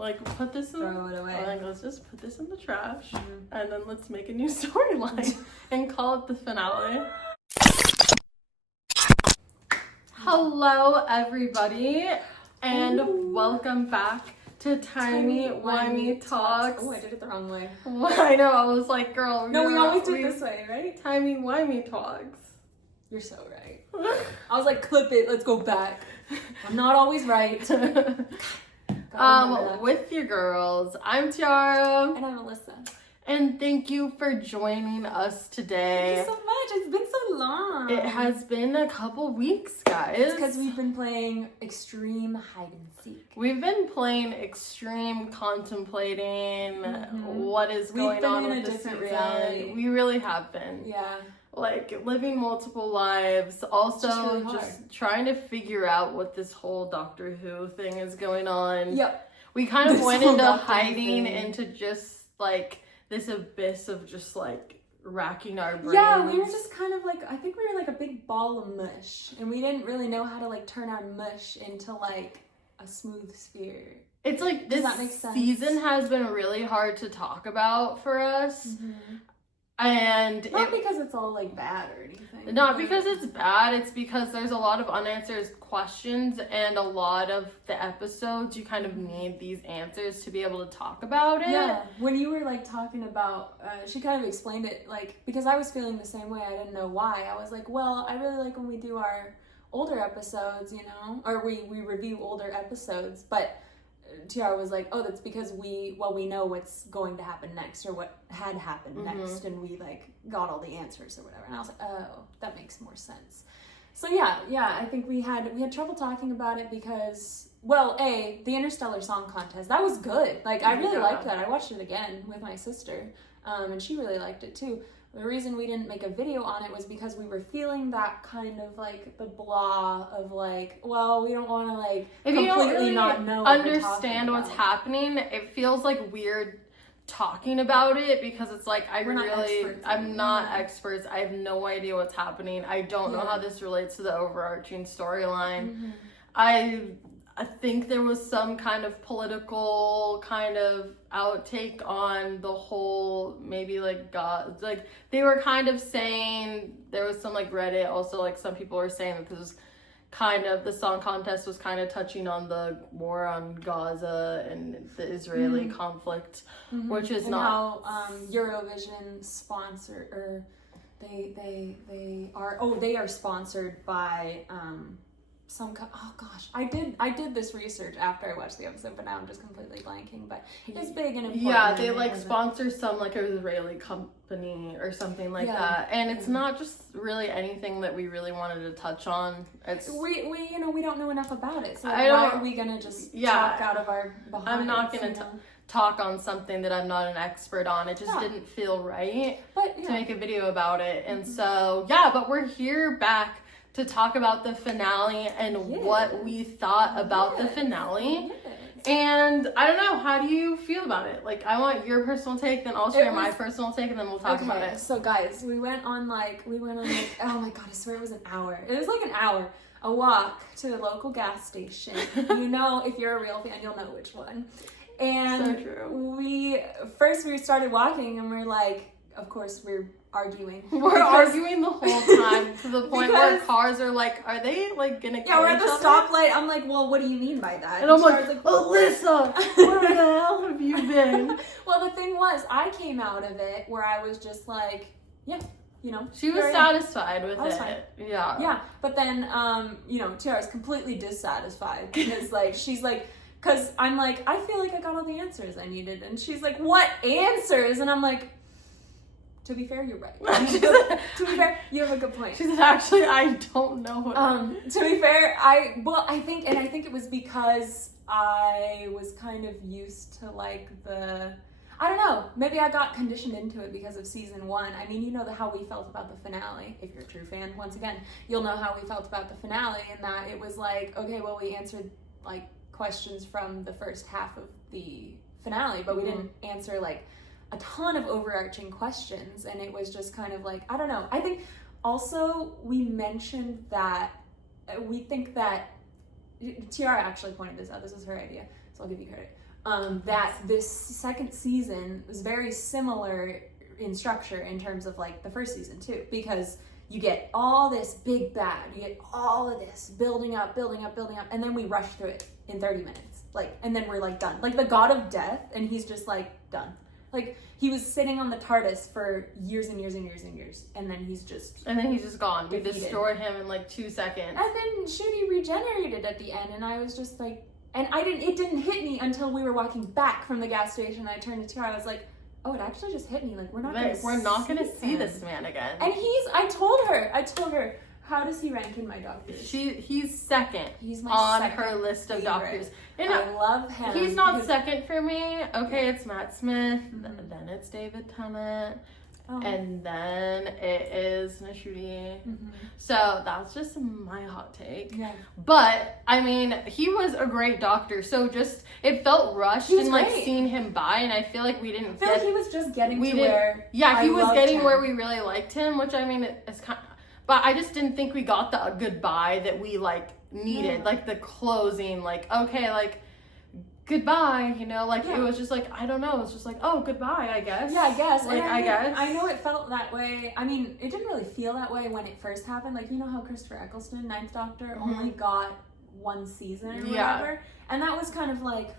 Like, put this in. Throw it away. Like, let's just put this in the trash, and then let's make a new storyline and call it the finale. Hello, everybody, and welcome back to Timey-Wimey Talks. Oh, I did it the wrong way. I know. I was like, girl. No, we always do it this way, right? Timey-Wimey Talks. You're so right. I was like, clip it. Let's go back. I'm not always right. With your girls, I'm Tiara. And I'm Alyssa. And thank you for joining us today. Thank you so much. It's been so long. It has been a couple weeks, guys. It's because we've been playing extreme hide and seek. We've been playing extreme contemplating what is going on with the season. Reality. We really have been. Yeah. Like living multiple lives, also just trying to figure out what this whole Doctor Who thing is going on. Yep. We kind of went into hiding into just like this abyss of just like racking our brains. Yeah, we were just kind of like, I think we were like a big ball of mush, and we didn't really know how to like turn our mush into like a smooth sphere. It's like this season has been really hard to talk about for us. And not because it's all like bad or anything. Not because it's bad, it's because there's a lot of unanswered questions, and a lot of the episodes you kind of need these answers to be able to talk about it. Yeah, when you were like talking about, she kind of explained it, like, because I was feeling the same way, I didn't know why. I was like, well, I really like when we do our older episodes, you know, or we review older episodes, but Tiara was like, oh, that's because we know what's going to happen next, or what had happened next, and we like got all the answers or whatever. And I was like, oh, that makes more sense. So yeah, I think we had trouble talking about it because, well, the Interstellar Song Contest, that was good. Like, I really liked that. I watched it again with my sister, and she really liked it too. The reason we didn't make a video on it was because we were feeling that kind of like the blah of like, well, we don't want to like completely not know understand what's happening. It feels like weird talking about it because it's like I'm not experts. I have no idea what's happening. I don't know how this relates to the overarching storyline. I think there was some kind of political kind of outtake on the whole, maybe like God, like they were kind of saying, there was some like Reddit, also like some people were saying that this was kind of, the song contest was kind of touching on the war on Gaza and the Israeli conflict, which is not how Eurovision sponsor, or they are sponsored by oh gosh, I did this research after I watched the episode, but now I'm just completely blanking, but it's big and important. Yeah, they like sponsor some like Israeli company or something like that, and it's not just really anything that we really wanted to touch on. It's we don't know enough about it, so why are we gonna just talk out of our behinds? I'm not gonna talk on something that I'm not an expert on. It just didn't feel right to make a video about it, and so but we're here back to talk about the finale and what we thought about the finale. And I don't know, how do you feel about it? Like, I want your personal take, then I'll share my personal take, and then we'll talk about it. So guys, we went on like, oh my god, I swear it was an hour. It was like an hour. A walk to the local gas station. You know, if you're a real fan, you'll know which one. And so true. we started walking, and we're like, of course, we're arguing. We're arguing the whole time to the point where cars are like, are they like gonna kill we're at each the other? stoplight. I'm like, well, what do you mean by that? And I'm like, Alyssa, where the hell have you been? Well, the thing was, I came out of it where I was just like, you know. She was satisfied with it. Fine. Yeah, but then, Tiara's completely dissatisfied because like, she's like, because I'm like, I feel like I got all the answers I needed. And she's like, what answers? And I'm like, to be fair, you're right. To be fair, you have a good point. She said, actually, I don't know what. To be fair, I think it was because I was kind of used to like I don't know, maybe I got conditioned into it because of season 1. I mean, you know how we felt about the finale. If you're a true fan, once again, you'll know how we felt about the finale, and that it was like, okay, well, we answered like questions from the first half of the finale, but we didn't answer like a ton of overarching questions, and it was just kind of like, I don't know. I think also we mentioned that we think that Tiara actually pointed this out. This was her idea, so I'll give you credit. that this second season was very similar in structure in terms of like the first season too, because you get all this big bad, you get all of this building up, and then we rush through it in 30 minutes. Like, and then we're like done. Like the god of death, and he's just like done. Like he was sitting on the TARDIS for years and years and years and years, and then he's just gone. Defeated. We destroyed him in like 2 seconds. And then Ncuti regenerated at the end, and I was just like, and it didn't hit me until we were walking back from the gas station. I turned to Tiara, I was like, oh, it actually just hit me. Like we're not gonna see this man again. And I told her, how does he rank in my doctors? He's second. He's my on second her list of doctors. And I love him. He's not second for me. Okay, it's Matt Smith. Then it's David Tennant. And then it is Ncuti. So that's just my hot take. Yeah. But I mean, he was a great doctor. So just it felt rushed and like great. Seeing him by, and I feel like we didn't. I feel like he was just getting to where. Yeah, he was getting him. where we really liked him, which I mean, it's kind. But I just didn't think we got the goodbye that we like needed, like the closing, like okay, like. Goodbye, you know, like it was just like, I don't know, it was just like, oh, goodbye, I guess. Yeah, I guess. Like, I guess. I know it felt that way. I mean, it didn't really feel that way when it first happened. Like, you know how Christopher Eccleston, Ninth Doctor, only got 1 season or whatever? And that was kind of like,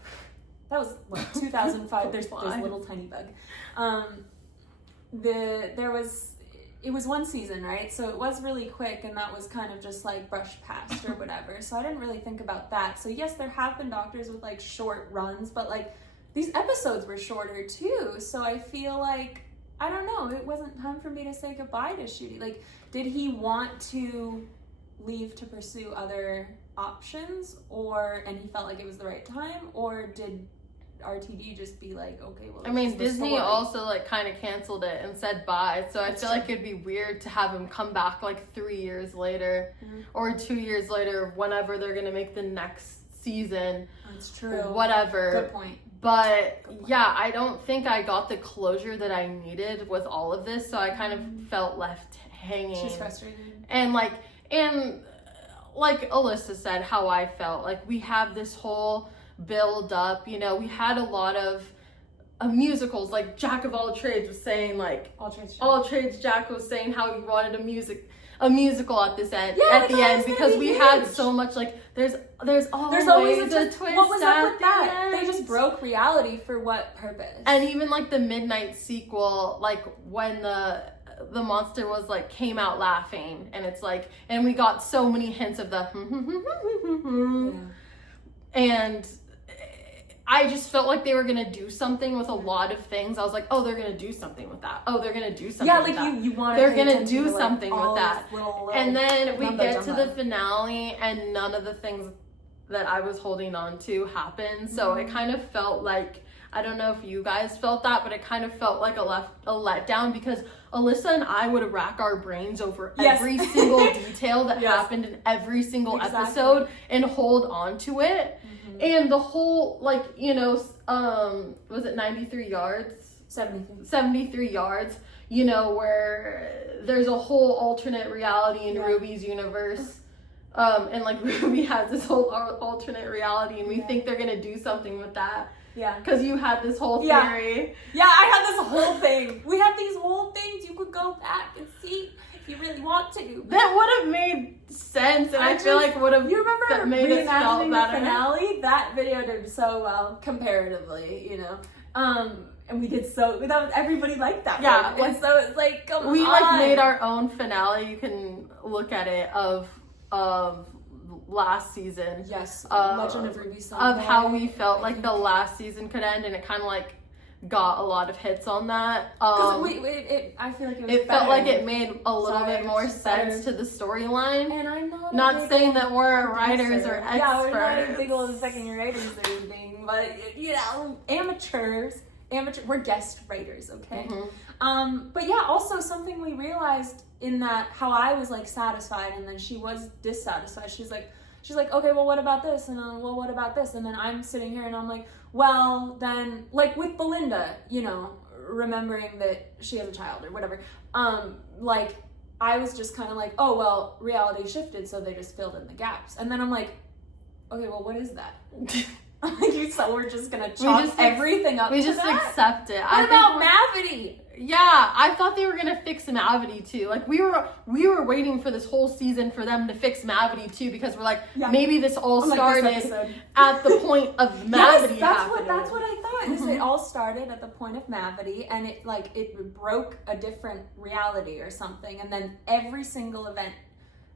that was, what, 2005, there's little tiny bug. It was 1 season, right? So it was really quick, and that was kind of just like brushed past or whatever. So I didn't really think about that. So yes, there have been doctors with like short runs, but like these episodes were shorter too. So I feel like, I don't know, it wasn't time for me to say goodbye to Ncuti. Like, did he want to leave to pursue other options, and he felt like it was the right time, or did RTD just be like, okay, well, I mean, Disney also like kind of canceled it and said bye, so I feel like it'd be weird to have him come back like 3 years later or 2 years later, whenever they're gonna make the next season. That's true. Whatever. Good point. But yeah, I don't think I got the closure that I needed with all of this, so I kind of felt left hanging. She's frustrated. And like Alyssa said, how I felt, like we have this whole build up, you know, we had a lot of musicals, like Jack of all trades was saying, like all trades Jack was saying how he wanted a musical at this end, at the end, because we had so much, like there's always a twist. What was up with that? They just broke reality for what purpose? And even like the midnight sequel, like when the monster was like came out laughing, and it's like, and we got so many hints of the and I just felt like they were gonna do something with a lot of things. I was like, oh, they're gonna do something with that. Oh, they're gonna do something. Yeah, with like that. you want. They're gonna do something with that. Little and then we get to the finale, and none of the things that I was holding on to happened. So it kind of felt like, I don't know if you guys felt that, but it kind of felt like a letdown, because Alyssa and I would rack our brains over every single detail that happened in every single episode and hold on to it. And the whole, like, you know, was it 93 yards? 73 yards, you know, where there's a whole alternate reality in Ruby's universe. And like Ruby has this whole alternate reality, and we think they're gonna do something with that. Yeah. Because you had this whole theory. Yeah, I had this whole thing. We had these whole things you could go back and see if you really want to. That would have made sense, and I feel like would have. You remember made us felt reimagining better. the finale? That video did so well comparatively, you know. And we did everybody liked that. Yeah, one. And so it's like, come on. We like made our own finale. You can look at it of last season. Yes, Legend of Ruby Sunday. Of how we felt like the last season could end, and it kind of like got a lot of hits on that. I feel like it felt like it made a little bit more sense to the storyline. And I'm not saying that we're writers or experts. Yeah, we're not even big old second writers or anything, but you know, amateurs. We're guest writers, okay? But yeah, also something we realized in that, how I was like satisfied, and then she was dissatisfied. She's like, okay, well, what about this? And well, what about this? And then I'm sitting here and I'm like, well, then, like with Belinda, you know, remembering that she has a child or whatever, like I was just kind of like, oh, well, reality shifted, so they just filled in the gaps. And then I'm like, okay, well, what is that? So we're just gonna chalk everything up. We just accept it. What about Mavity? Yeah, I thought they were gonna fix Mavity too. Like we were waiting for this whole season for them to fix Mavity too, because we're like, maybe this all started at the point of Mavity happening. That's what I thought. Is it all started at the point of Mavity, and it broke a different reality or something, and then every single event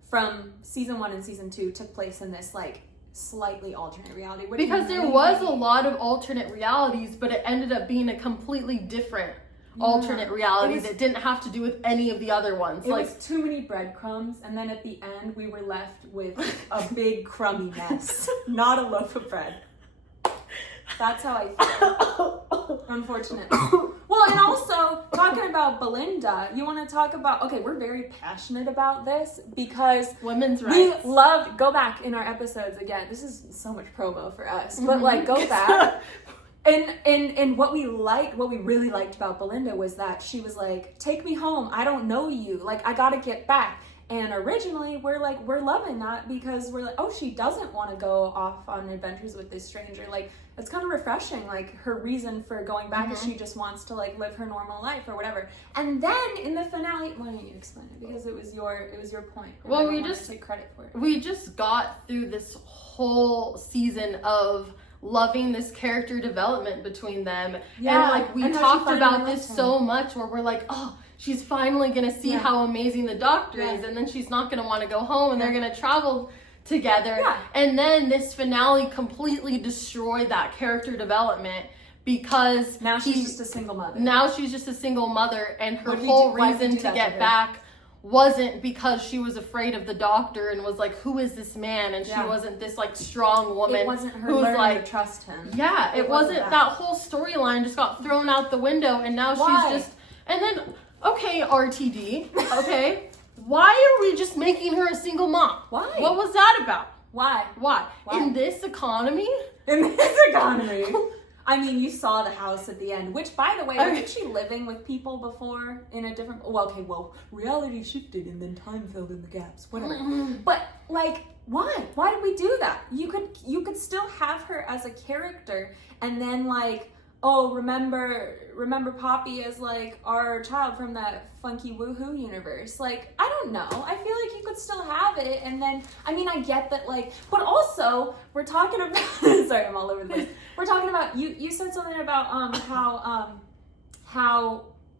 from season 1 and season 2 took place in this like slightly alternate reality. Because there was a lot of alternate realities, but it ended up being a completely different alternate reality that didn't have to do with any of the other ones. It was too many breadcrumbs, and then at the end we were left with a big crummy mess, not a loaf of bread. That's how I feel. Unfortunately. Well, and also talking about Belinda, you want to talk about? Okay, we're very passionate about this because women's rights. We love. Go back in our episodes again. This is so much promo for us, but like go back. And what we really liked about Belinda was that she was like, take me home. I don't know you. Like, I gotta get back. And originally we're loving that because we're like, oh, she doesn't want to go off on adventures with this stranger. Like, it's kind of refreshing. Like, her reason for going back is she just wants to like live her normal life or whatever. And then in the finale, why don't you explain it? Because it was your point. Well, we just take credit for it. We just got through this whole season of loving this character development between them. And like we talked about this so much where we're like, oh, she's finally gonna see how amazing the doctor is, and then she's not gonna want to go home, and they're gonna travel together. And then this finale completely destroyed that character development because now she's just a single mother. Now she's just a single mother, and her whole reason to get back wasn't because she was afraid of the doctor and was like, who is this man? And she wasn't this like strong woman. It wasn't her who's learning like to trust him. Yeah, it wasn't that whole storyline just got thrown out the window, and now she's just, and then okay, RTD, okay, why are we just making her a single mom? Why? What was that about? Why? In this economy? I mean, you saw the house at the end, which, by the way, wasn't she living with people before in a different... Well, reality shifted and then time filled in the gaps, whatever. But, like, why? Why did we do that? You could still have her as a character and then, like, oh, remember Poppy as, like, our child from that funky woohoo universe. Like, I don't know. I feel like you could still have it. And then, I mean, I get that, like, but also, we're talking about, sorry, I'm all over the place. We're talking about, you said something about, how,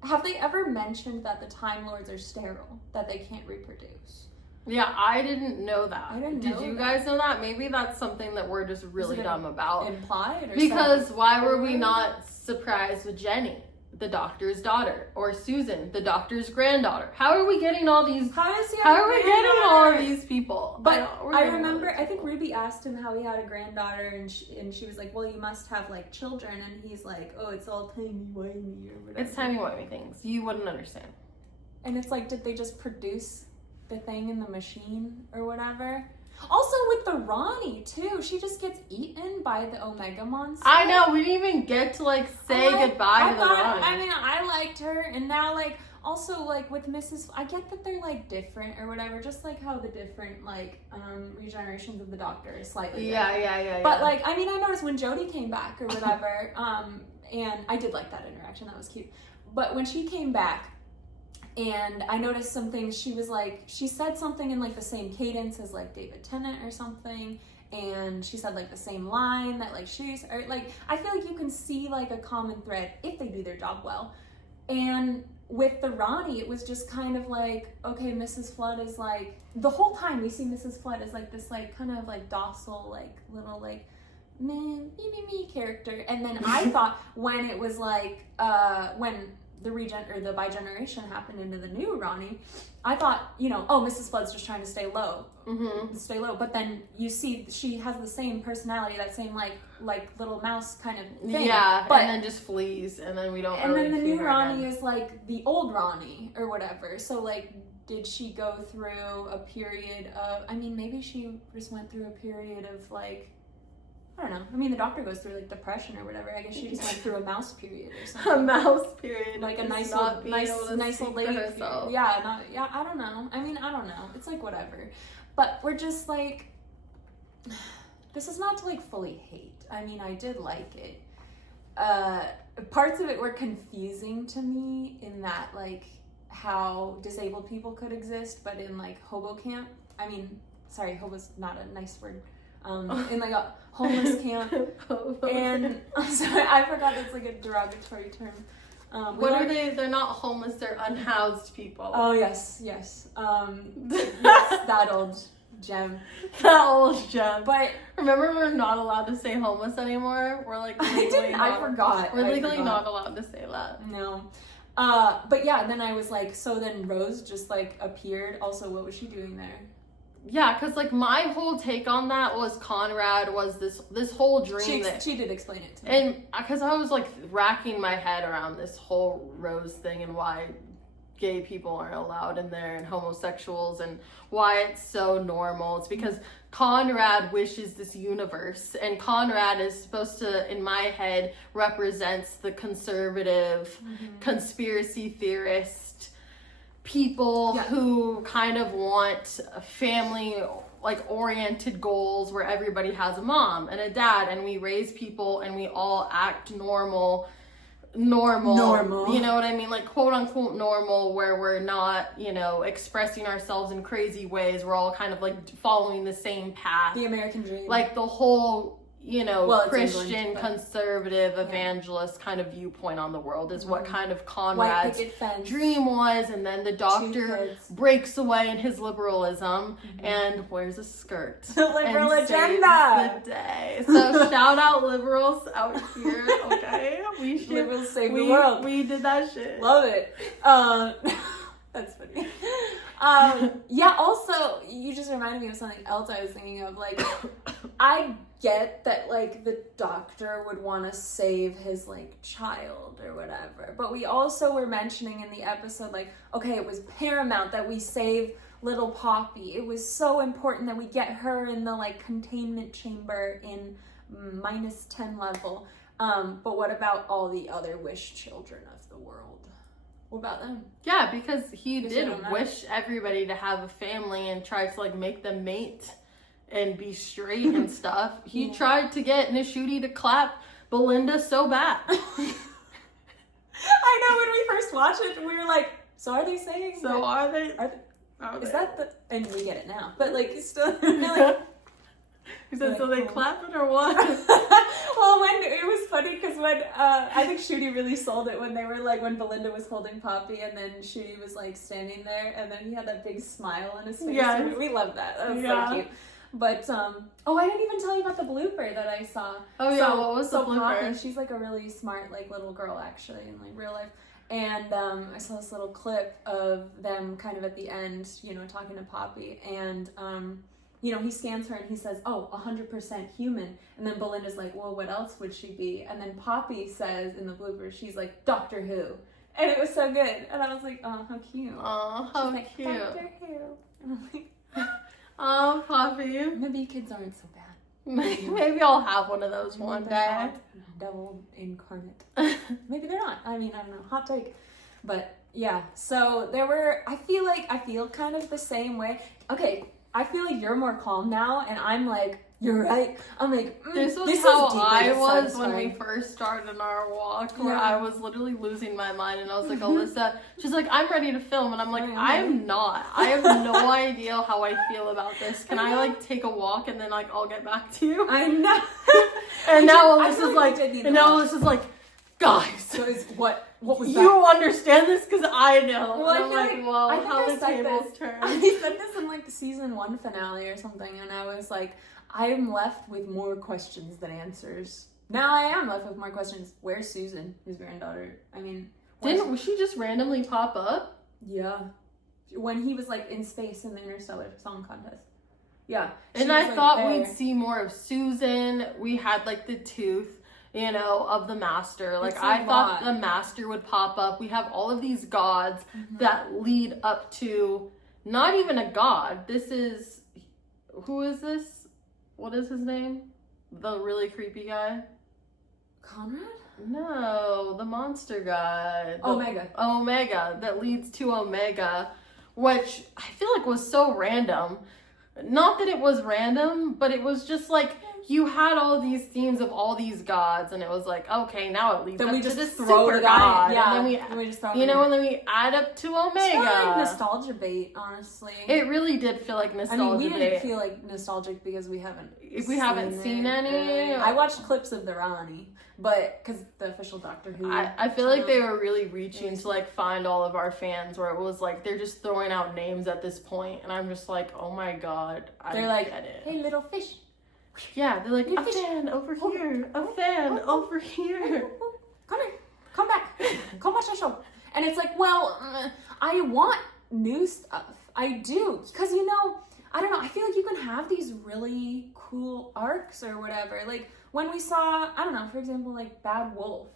have they ever mentioned that the Time Lords are sterile, that they can't reproduce? Yeah, I didn't know that. Did you guys know that? Maybe that's something that we're just really dumb about. Implied or because something? Why were we not surprised with Jenny, the doctor's daughter, or Susan, the doctor's granddaughter? How are we getting all these? How are we getting all of these people? But I remember, I think Ruby asked him how he had a granddaughter, and she was like, "Well, you must have like children," and he's like, "Oh, it's all timey-wimey or whatever." It's timey-wimey things. You wouldn't understand. And it's like, did they just produce the thing in the machine or whatever? Also with the Rani too, she just gets eaten by the Omega monster. I know, we didn't even get to like say goodbye to the Rani. I mean, I liked her, and now like also like with Mrs. I get that they're like different or whatever, just like how the different like regenerations of the Doctor is slightly different. Yeah. But like, I mean, I noticed when Jodie came back or whatever, and I did like that interaction, that was cute. But when she came back, and I noticed some things, she was like, she said something in like the same cadence as like David Tennant or something, and she said like the same line that like she's, or like, I feel like you can see like a common thread if they do their job well. And with the Rani, it was just kind of like, okay, Mrs. Flood is like, the whole time we see Mrs. Flood as like this like kind of like docile, like little like me character. And then I thought when it was like, when the bigeneration happened into the new Rani, I thought, you know, oh, Mrs. Flood's just trying to stay low. But then you see she has the same personality, that same like little mouse kind of thing. Yeah, but and then just flees, and then we don't. And really then the new Rani again. is like the old Rani or whatever. So like, did she go through a period of? I mean, maybe she just went through a period of like, I don't know. I mean, the Doctor goes through like depression or whatever. I guess she just went through a mouse period or something. A mouse period, like a nice old lady. Yeah, I don't know. I mean, I don't know. It's like whatever. But we're just like, this is not to like fully hate. I mean, I did like it. Parts of it were confusing to me in that, like, how disabled people could exist, but in, like, hobo camp. I mean, sorry, hobo's not a nice word. In, like, a homeless camp. And, I'm sorry, I forgot it's, like, a derogatory term. What are they? They're not homeless, they're unhoused people. Oh, yes. Yes, that old gem. That old gem. But remember, we're not allowed to say homeless anymore. We're like legally I forgot. We're legally not allowed to say that. No. But yeah, then I was like, so then Rose just like appeared. Also, what was she doing there? Yeah, because like my whole take on that was Conrad was this whole dream She did explain it to me. And because I was like racking my head around this whole Rose thing and why gay people aren't allowed in there and homosexuals and why it's so normal. It's because Conrad wishes this universe, and Conrad is supposed to, in my head, represents the conservative conspiracy theorist people who kind of want a family like oriented goals where everybody has a mom and a dad and we raise people and we all act normal, you know what I mean, like quote unquote normal, where we're not, you know, expressing ourselves in crazy ways. We're all kind of like following the same path, the American dream, like the whole, you know, Christian, England, conservative, evangelist kind of viewpoint on the world is what kind of Conrad's dream was. And then the doctor breaks away in his liberalism and wears a skirt. The liberal agenda! The day. So shout out liberals out here, okay? Liberals save the world. We did that shit. Love it. That's funny. Yeah, also, you just reminded me of something else I was thinking of. Like, I get that, like, the doctor would want to save his, like, child or whatever. But we also were mentioning in the episode, like, okay, it was paramount that we save little Poppy. It was so important that we get her in the, like, containment chamber in -10 level. But what about all the other wish children of the world? What about them? Yeah, because he did wish everybody to have a family and try to like make them mate and be straight and stuff. He tried to get Ncuti to clap Belinda so bad. I know, when we first watched it, we were like, so are they saying? So are they? Is that the? And we get it now, but like still, like. He said, so they clap it or what? Well, when it was funny because when I think Ncuti really sold it when they were like when Belinda was holding Poppy and then Ncuti was like standing there and then he had that big smile on his face. Yeah, we loved that. That was so cute. But I didn't even tell you about the blooper that I saw. Oh yeah, what was the blooper? Poppy, she's like a really smart like little girl actually in like real life. And I saw this little clip of them kind of at the end, you know, talking to Poppy and you know, he scans her and he says, oh, 100% human. And then Belinda's like, well, what else would she be? And then Poppy says in the blooper, she's like, Doctor Who. And it was so good. And I was like, oh, how cute. Oh, how cute. Like, Doctor Who. And I'm like, oh, Poppy. Maybe kids aren't so bad. Maybe I'll have one of those one day. Devil incarnate. Maybe they're not. I mean, I don't know. Hot take. But yeah, so there were, I feel kind of the same way. Okay. I feel like you're more calm now, and I'm like, you're right. I'm like, this was how I was when we first started our walk, where I was literally losing my mind, and I was like, Alyssa, she's like, I'm ready to film, and I'm like, I am not. I have no idea how I feel about this. Can I like take a walk, and then like I'll get back to you? I know. And now Alyssa's like, guys, what was that? You understand this because I know. Well, I feel like how the tables turn. I said this in like the season 1 finale or something, and I was like, I am left with more questions than answers. Now I am left with more questions. Where's Susan, his granddaughter? I mean, didn't she just randomly pop up? Yeah, when he was like in space in the Interstellar Song Contest. Yeah, and I thought we'd see more of Susan. We had like the tooth, you know, of the master. Like, I thought the master would pop up. We have all of these gods that lead up to not even a god. This is, who is this? What is his name? The really creepy guy? Conrad? No, the monster guy. Omega, that leads to Omega, which I feel like was so random. Not that it was random, but it was just like, you had all these themes of all these gods, and it was like, okay, now it leads then up we to just this throw super the guy, god, yeah, and then we just throw you know, and then we add up to Omega. It's kind of like nostalgia bait, honestly. It really did feel like nostalgia we bait. didn't feel like nostalgic because we haven't seen any. I watched clips of the Rani, but because the official Doctor Who. I feel like they were really reaching to like find all of our fans, where it was like they're just throwing out names at this point, and I'm just like, oh my god, they're like, get it. Hey, little fish. Yeah, they're like, a fan over here, a fan over here. Come here, come back, come watch the show. And it's like, well, I want new stuff. I do, because I don't know. I feel like you can have these really cool arcs or whatever. Like when we saw, I don't know, for example, like Bad Wolf.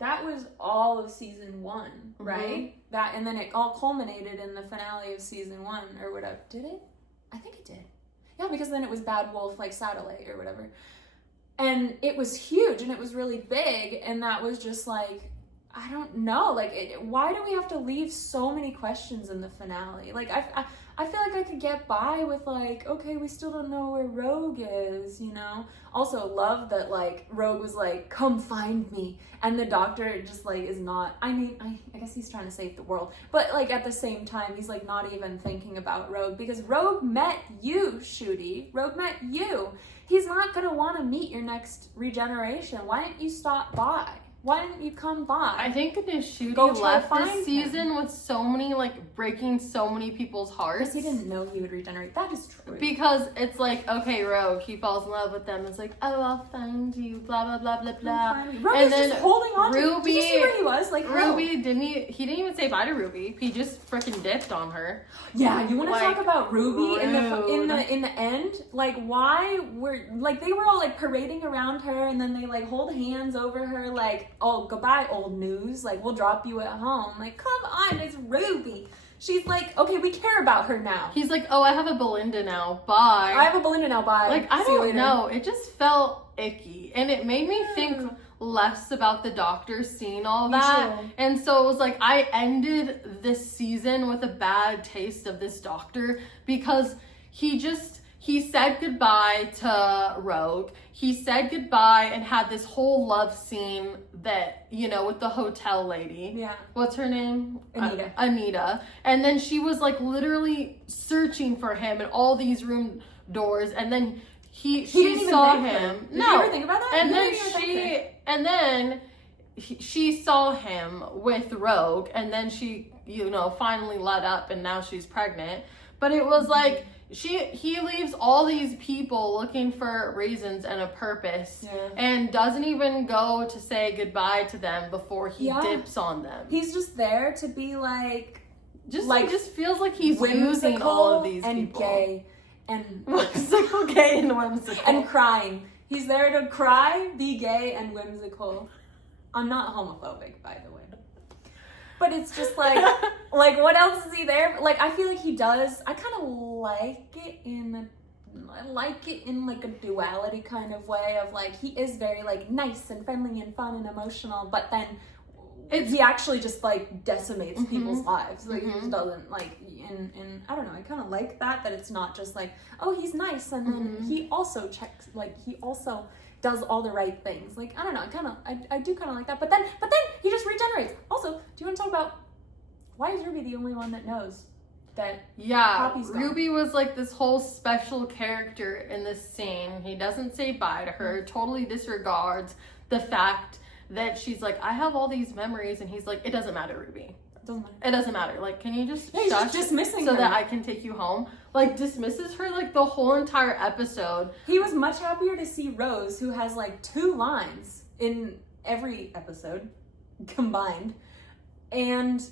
That was all of season 1, right? That, and then it all culminated in the finale of season 1 or whatever. Did it? I think it did. Yeah, because then it was Bad Wolf, like Satellite or whatever. And it was huge and it was really big. And that was just like, I don't know. Like, why do we have to leave so many questions in the finale? Like, I feel like I could get by with like, okay, we still don't know where Rogue is, Also love that like Rogue was like, come find me. And the Doctor just like is not, I guess he's trying to save the world. But like at the same time, he's like not even thinking about Rogue because Rogue met you, Ncuti. Rogue met you. He's not going to want to meet your next regeneration. Why didn't you stop by? Why didn't you come by? I think Ncuti left this season with so many, like, breaking so many people's hearts. Because he didn't know he would regenerate. That is true. Because it's like, okay, Rogue, he falls in love with them. It's like, oh, I'll find you, blah, blah, blah, blah, blah. Rogue is just holding on to Ruby. Did you see where he was? Like, Ruby, he didn't even say bye to Ruby. He just freaking dipped on her. Yeah, you want to talk about Ruby in the end? Like, why were, like, they were all, like, parading around her, and then they, like, hold hands over her, like, oh, goodbye, old news. Like, we'll drop you at home. Like, come on, it's Ruby. She's like, okay, we care about her now. He's like, oh, I have a Belinda now. Bye. I have a Belinda now. Bye. Like, I don't know. It just felt icky. And it made me think less about the Doctor seeing all that. And so it was like, I ended this season with a bad taste of this Doctor because he said goodbye to Rogue. He said goodbye and had this whole love scene that, with the hotel lady. Yeah. What's her name? Anita. Anita. And then she was like literally searching for him in all these room doors. And then she saw him. Did you ever think about that? And then she saw him with Rogue. And then she, finally let up and now she's pregnant. But it was like, he leaves all these people looking for reasons and a purpose and doesn't even go to say goodbye to them before he dips on them. He's just there to be like it just feels like he's using all of these and people. Gay and whimsical, gay and whimsical. And crying. He's there to cry, be gay, and whimsical. I'm not homophobic, by the way. But it's just like, what else is he there? Like, I feel like he does. I kind of like it in like a duality kind of way of like, he is very like nice and friendly and fun and emotional, but then he actually just like decimates people's lives. Like, he just doesn't like, and I don't know, I kind of like that it's not just like, oh, he's nice, and then he also checks, like, he also does all the right things. Like, I don't know, I do kind of like that. But then he just regenerates. Also, do you want to talk about why is Ruby the only one that knows that Poppy's gone? Ruby was like this whole special character in this scene. He doesn't say bye to her, totally disregards the fact that she's like, I have all these memories, and he's like, it doesn't matter, Ruby. It doesn't matter. Like, can you just he's just dismissing so her. that I can take you home? Like, dismisses her like the whole entire episode. He was much happier to see Rose, who has like 2 lines in every episode combined, and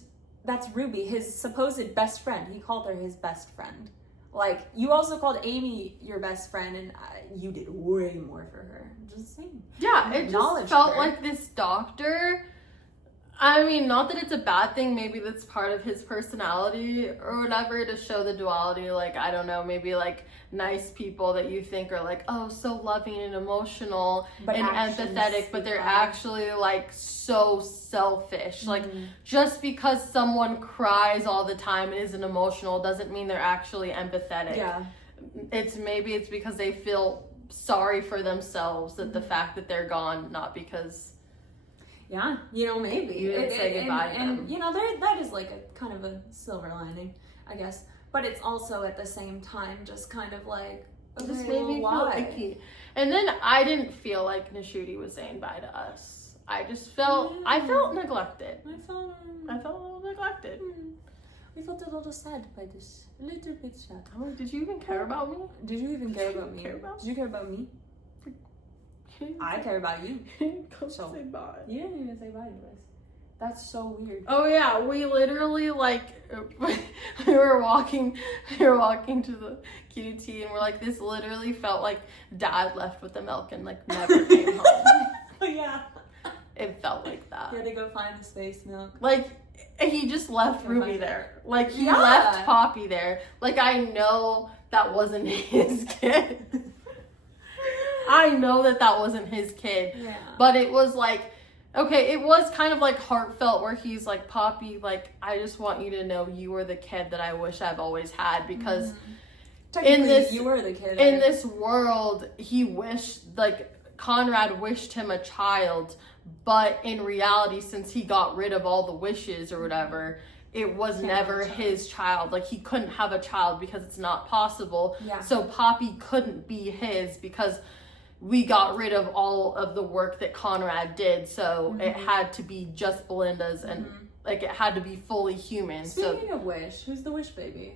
that's Ruby, his supposed best friend. He called her his best friend. Like, you also called Amy your best friend, and you did way more for her. Just saying. Yeah, it just felt like this Doctor. I mean, not that it's a bad thing, maybe that's part of his personality or whatever, to show the duality, like, I don't know, maybe like nice people that you think are like, oh, so loving and emotional and empathetic, but they're actually like so selfish. Like, just because someone cries all the time and isn't emotional doesn't mean they're actually empathetic. Yeah. It's because they feel sorry for themselves that the fact that they're gone, not because. Yeah, you know, maybe. You didn't say goodbye to them. And, you know, that is like a kind of a silver lining, I guess. But it's also at the same time just kind of like, it just made me feel icky. And then I didn't feel like Ncuti was saying bye to us. I just felt, I felt neglected. I felt a little neglected. We felt a little sad by this. A little bit sad. Oh, did you even care about me? Did you even care about me? Did you care about me? I care about you. Come say bye. You didn't even say bye to us. That's so weird. Oh yeah, we literally like we were walking to the QT and we're like, this literally felt like Dad left with the milk and like never came home. Yeah. It felt like that. He had to go find the space milk. Like he just left Ruby there. Like he left Poppy there. Like I know that wasn't his kid. I know that wasn't his kid. Yeah. But it was like, okay, it was kind of like heartfelt where he's like, Poppy, like, I just want you to know you are the kid that I wish I've always had, because in this, you were the kid. In this world, he wished, like, Conrad wished him a child, but in reality, since he got rid of all the wishes or whatever, it was never his child. Like, he couldn't have a child because it's not possible. Yeah. So Poppy couldn't be his because we got rid of all of the work that Conrad did. So it had to be just Belinda's and like it had to be fully human. Speaking of Wish, who's the Wish baby?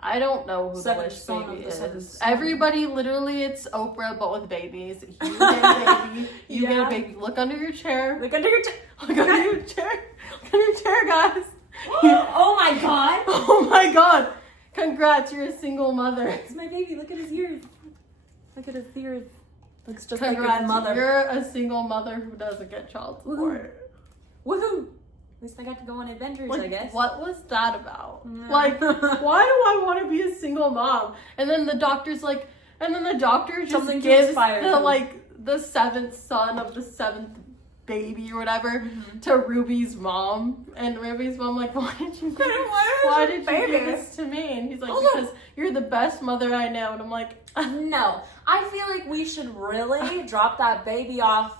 I don't know who the Wish baby is. Everybody, literally, it's Oprah, but with babies. You get a baby. You get a baby. Look under your chair. Look under your chair. Look under your chair. Look under your chair, guys. Oh my god. Oh my god. Congrats, you're a single mother. It's my baby. Look at his ears. Look at his ears. Looks just Congrats, like his mother. You're a single mother who doesn't get child support. Woohoo! At least I got to go on adventures, like, I guess. What was that about? Like, why do I want to be a single mom? And then the doctor's like, and then the doctor just Something gives the seventh son of the seventh baby or whatever to Ruby's mom. And Ruby's mom like, why did you give this to me? And he's like, because you're the best mother I know. And I'm like, no. I feel like we should really drop that baby off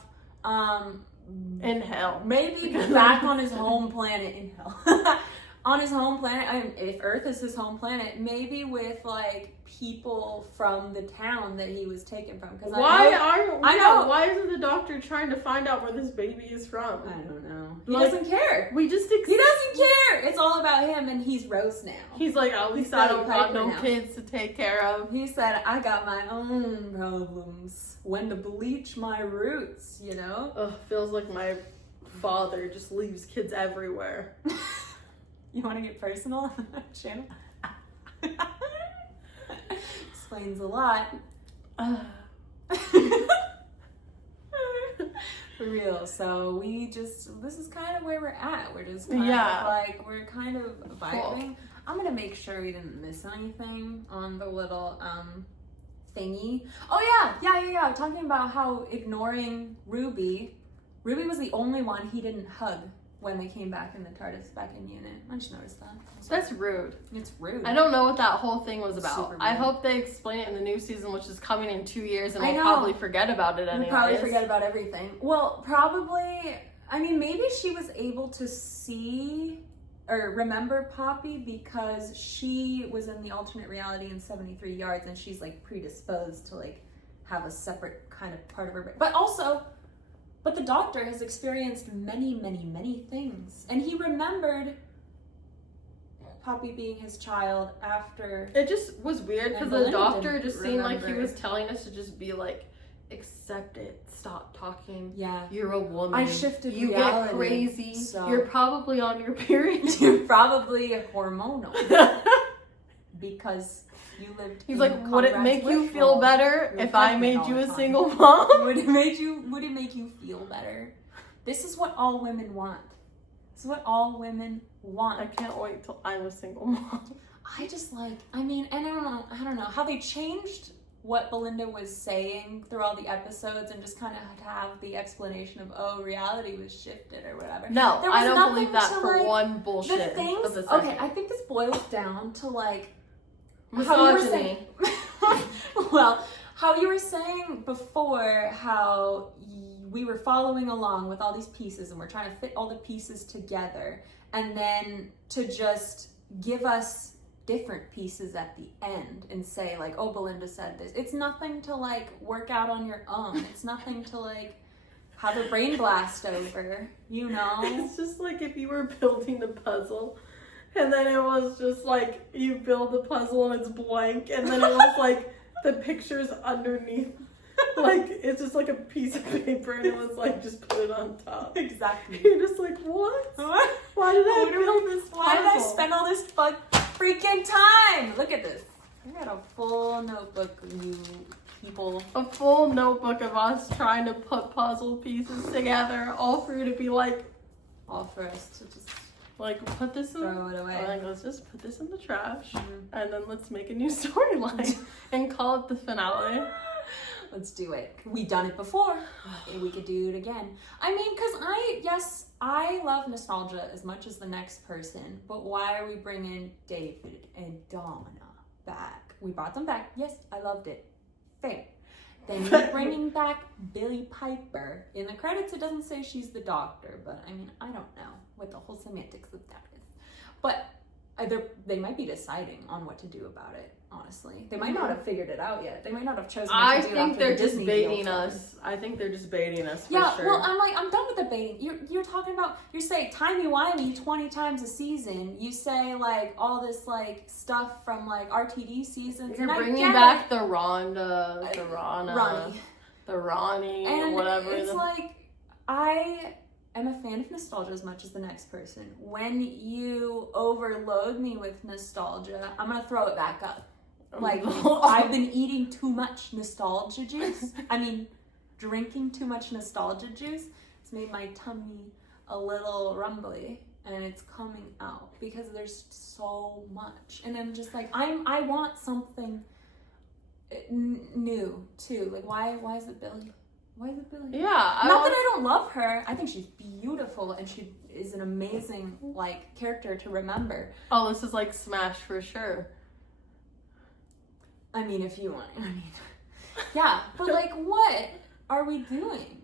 in hell. Maybe back on his home planet in hell. On his home planet, I mean, if Earth is his home planet, maybe with like people from the town that he was taken from. Because why isn't the doctor trying to find out where this baby is from? I don't know. He doesn't care. He doesn't care. It's all about him, and he's Rose now. He's like, at least I don't got no kids to take care of. He said, I got my own problems. When to bleach my roots, you know? Ugh, feels like my father just leaves kids everywhere. You want to get personal on that channel? Explains a lot. For real. So this is kind of where we're at. We're just kind of like, we're kind of vibing. Cool. I'm going to make sure we didn't miss anything on the little thingy. Oh yeah. Talking about how ignoring Ruby was the only one he didn't hug when they came back in the TARDIS back in unit. I just noticed that. That's rude. It's rude. I don't know what that whole thing was about. I hope they explain it in the new season, which is coming in 2 years, and we'll probably forget about it anyway. We'll probably forget about everything. Well, probably, I mean, maybe she was able to see or remember Poppy because she was in the alternate reality in 73 yards, and she's like predisposed to like have a separate kind of part of her. But the doctor has experienced many, many, many things. And he remembered Poppy being his child after... It just was weird because the doctor just seemed like he was telling us to just be like, accept it, stop talking. Yeah. You're a woman. I shifted you reality. Get crazy. So. You're probably on your period. You're probably hormonal. Because... you lived. He's like, would it make you feel better if I made you a single mom? Would it make you feel better? This is what all women want. This is what all women want. I can't wait till I'm a single mom. I mean, and I don't know how they changed what Belinda was saying through all the episodes and just kind of have the explanation of, reality was shifted or whatever. No, I don't believe that for one bullshit. The things, okay, I think this boils down to like, misogyny. Well, how you were saying before how we were following along with all these pieces and we're trying to fit all the pieces together, and then to just give us different pieces at the end and say like, oh, Belinda said this. It's nothing to like work out on your own. It's nothing to like have a brain blast over, you know? It's just like if you were building a puzzle and then it was just like you build the puzzle and it's blank, and then it was like the pictures underneath. Like it's just like a piece of paper and it was like just put it on top. Exactly. You're just like, what? Why did I build this puzzle? Why did I spend all this freaking time? Look at this. I got a full notebook, you people. A full notebook of us trying to put puzzle pieces together, all for you to be like, all for us to just like put this in. Throw it away. Like, let's just put this in the trash, and then let's make a new storyline and call it the finale. Let's do it. We've done it before. We could do it again. I mean, because I love nostalgia as much as the next person, but why are we bringing David and Donna back? We brought them back. Yes, I loved it. Fair. Then we're bringing back Billie Piper. In the credits, it doesn't say she's the doctor, but I mean, I don't know what the whole semantics of that is. But they might be deciding on what to do about it, honestly. They might not have figured it out yet. They might not have chosen what to do. I think they're just Disney baiting us. I think they're just baiting us, for sure. Well, I'm done with the baiting. You're talking about, you say Timey-Wimey 20 times a season. You say, like, all this, like, stuff from, like, RTD seasons. You're bringing back the Rhonda, the Rani. The Rani, and or whatever. It's like, I am a fan of nostalgia as much as the next person. When you overload me with nostalgia, I'm going to throw it back up. Like, I've been eating too much nostalgia juice. I mean, drinking too much nostalgia juice. It's made my tummy a little rumbly, and it's coming out because there's so much. And I'm just like, I want something new too. Like, why is it Billie? Why is it Billie? Yeah. Not that I don't love her. I think she's beautiful and she is an amazing, like, character to remember. Oh, this is like Smash for sure. I mean, if you want. I mean, yeah. But, like, what are we doing?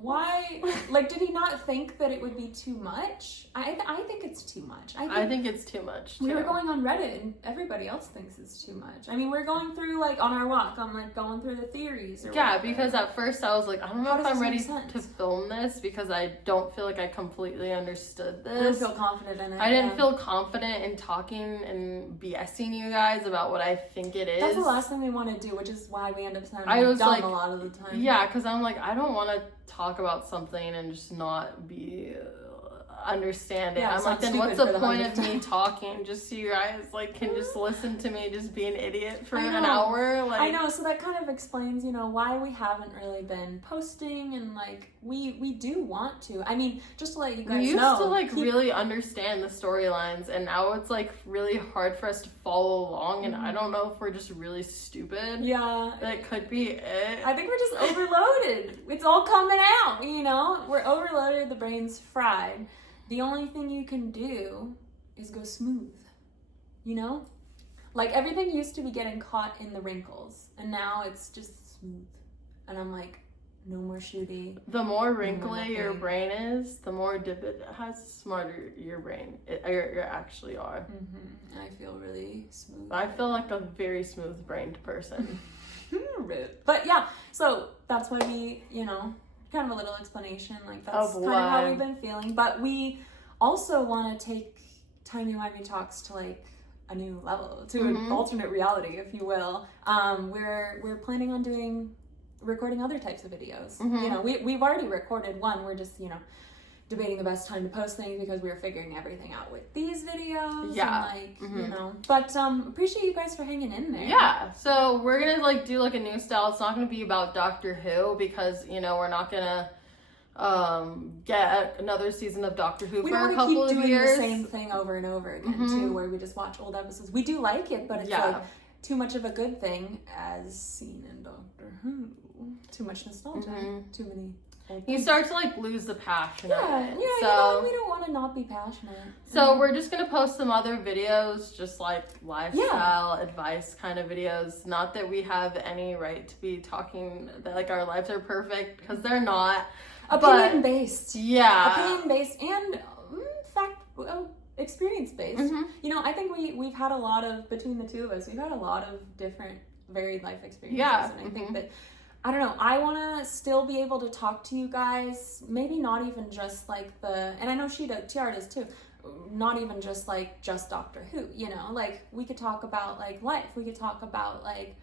Why? Like, did he not think that it would be too much? I think it's too much. I think it's too much, too. We were going on Reddit and everybody else thinks it's too much. I mean, we're going through, like, on our walk, I'm, like, going through the theories. Or yeah, whatever. because at first I was like, I don't know if I'm ready to film this because I don't feel like I completely understood this. I didn't feel confident in it. I didn't feel confident in talking and BSing you guys about what I think it is. That's the last thing we want to do, which is why we end up sounding dumb a lot of the time. Yeah, because I'm like, I don't want to talk about something and just not be understand it. I'm like, then what's the point of me talking just so you guys like can just listen to me just be an idiot for an hour? Like, I know, so that kind of explains, you know, why we haven't really been posting, and like we do want to. I mean, just to let you guys know, we used to like really understand the storylines, and now it's like really hard for us to follow along, and I don't know if we're just really stupid. Yeah, that could be it. I think we're just overloaded. It's all coming out, you know. We're overloaded. The brain's fried. The only thing you can do is go smooth, you know? Like, everything used to be getting caught in the wrinkles, and now it's just smooth. And I'm like, no more shooting. The more wrinkly your brain is, the more dip it has, smarter your brain, you actually are. Mm-hmm. I feel really smooth. I feel like a very smooth-brained person. But yeah, so that's why we, you know, kind of a little explanation, like that's kind of how we've been feeling. But we also want to take Timey-Wimey Talks to like a new level, to an alternate reality, if you will. We're planning on recording other types of videos. You know, we've already recorded one. We're just, you know, debating the best time to post things because we were figuring everything out with these videos. Yeah. And like, you know. But appreciate you guys for hanging in there. Yeah. So we're gonna like do like a new style. It's not gonna be about Doctor Who because, you know, we're not gonna get another season of Doctor Who for a couple of years. We don't keep doing the same thing over and over again too, where we just watch old episodes. We do like it, but it's like too much of a good thing as seen in Doctor Who. Too much nostalgia. Too many You start to like lose the passion of it. Yeah, So we don't want to not be passionate. So we're just gonna post some other videos, just like lifestyle advice kind of videos. Not that we have any right to be talking that like our lives are perfect, because they're not. Opinion based. Yeah. Opinion based and experience based. You know, I think we've had a lot of, between the two of us, we've had a lot of different varied life experiences. Yeah. And I think that, I don't know, I want to still be able to talk to you guys, maybe not even just like and I know Tiara does too, not even just like just Doctor Who, you know, like we could talk about like life, we could talk about like,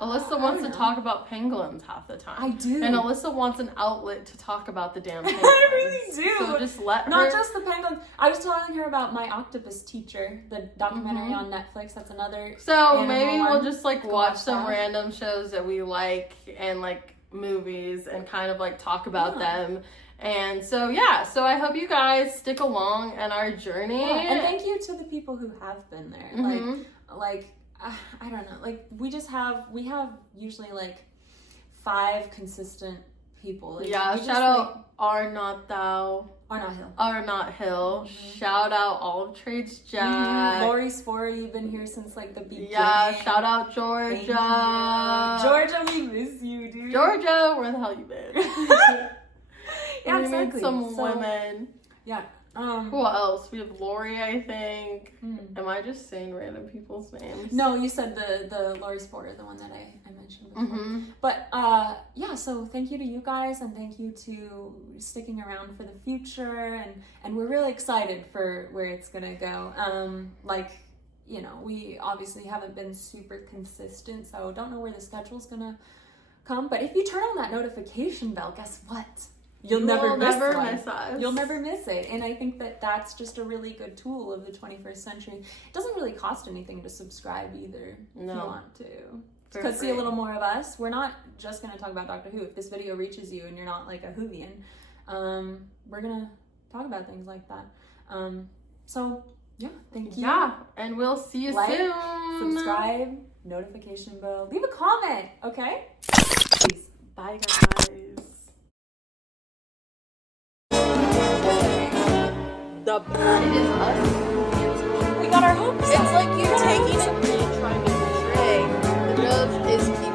Alyssa wants to talk about penguins half the time. I do. And Alyssa wants an outlet to talk about the damn penguins. I really do. So just let her. Not just the penguins. I was telling her about My Octopus Teacher, the documentary on Netflix. That's another. So maybe we'll just like watch some random shows that we like and like movies and kind of like talk about them. And so so I hope you guys stick along in our journey. Yeah. And thank you to the people who have been there. Like I don't know, like we have usually like 5 consistent people. Like, shout out Are Not Thou. Are Not Hill. Are Not Hill. Shout out All of Trades Jack. Lori Spore, you've been here since like the beginning. Yeah, shout out Georgia. Georgia, we miss you, dude. Georgia, where the hell you been? Yeah, we exactly. need some women. Yeah. Who else? We have Lori, I think. Am I just saying random people's names? No, you said the Lori Spore, the one that I mentioned before. But so thank you to you guys, and thank you to sticking around for the future, and we're really excited for where it's gonna go. Like, you know, we obviously haven't been super consistent, so don't know where the schedule's gonna come. But if you turn on that notification bell, guess what? You'll never miss us. You'll never miss it. And I think that that's just a really good tool of the 21st century. It doesn't really cost anything to subscribe either, if you want to. Because see a little more of us. We're not just going to talk about Doctor Who. If this video reaches you and you're not like a Whovian, we're going to talk about things like that. So, yeah, thank you. Yeah, and we'll see you soon. Subscribe, notification bell. Leave a comment, okay? Peace. Bye, guys. The it is us. We got our hopes. It's like you taking it and trying to portray. The dove is people.